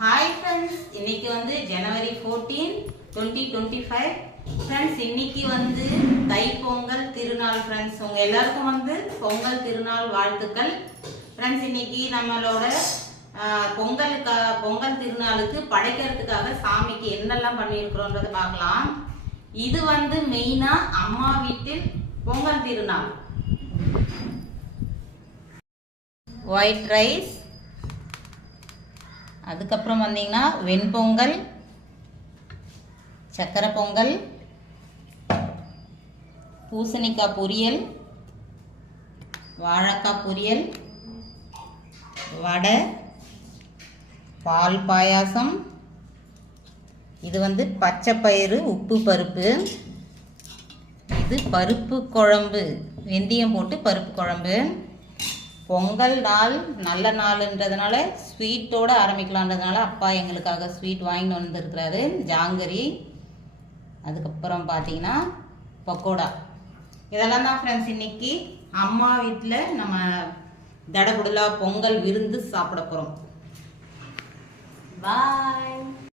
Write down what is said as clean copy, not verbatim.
Hi friends, இன்னைக்கு வந்து ஜனவரி 14, 2025. Friends, இன்னைக்கு வந்து தைப்பொங்கல் திருநாள். ஃப்ரெண்ட்ஸ், உங்க எல்லாருக்கும் வந்து பொங்கல் திருநாள் வாழ்த்துக்கள். ஃப்ரெண்ட்ஸ், இன்னைக்கு நம்மளோட பொங்கல் திருநாளுக்கு படைக்கிறதுக்காக சாமிக்கு என்னெல்லாம் பண்ணியிருக்கிறோன்றதை பார்க்கலாம். இது வந்து மெயினா அம்மா வீட்டில் பொங்கல் திருநாள். ஒயிட் ரைஸ், அதுக்கப்புறம் வந்தீங்கன்னா வெண்பொங்கல், சக்கரை பொங்கல், பூசணிக்காய் பொரியல், வாழைக்காய் பொரியல், வடை, பால் பாயாசம். இது வந்து பச்சை பயிறு உப்பு பருப்பு. இது பருப்பு குழம்பு, வெந்தயம் போட்டு பருப்பு குழம்பு. பொங்கல் நாள் நல்ல நாள்ன்றதுனால ஸ்வீட்டோடு ஆரம்பிக்கலான்றதுனால அப்பா எங்களுக்காக ஸ்வீட் வாங்கிட்டு வந்துருக்கிறாரு, ஜாங்கரி. அதுக்கப்புறம் பார்த்தீங்கன்னா பக்கோடா. இதெல்லாம் தான் ஃப்ரெண்ட்ஸ் இன்னைக்கு அம்மா வீட்டில் நம்ம தடபுடலா பொங்கல் விருந்து சாப்பிட போகிறோம். பாய்.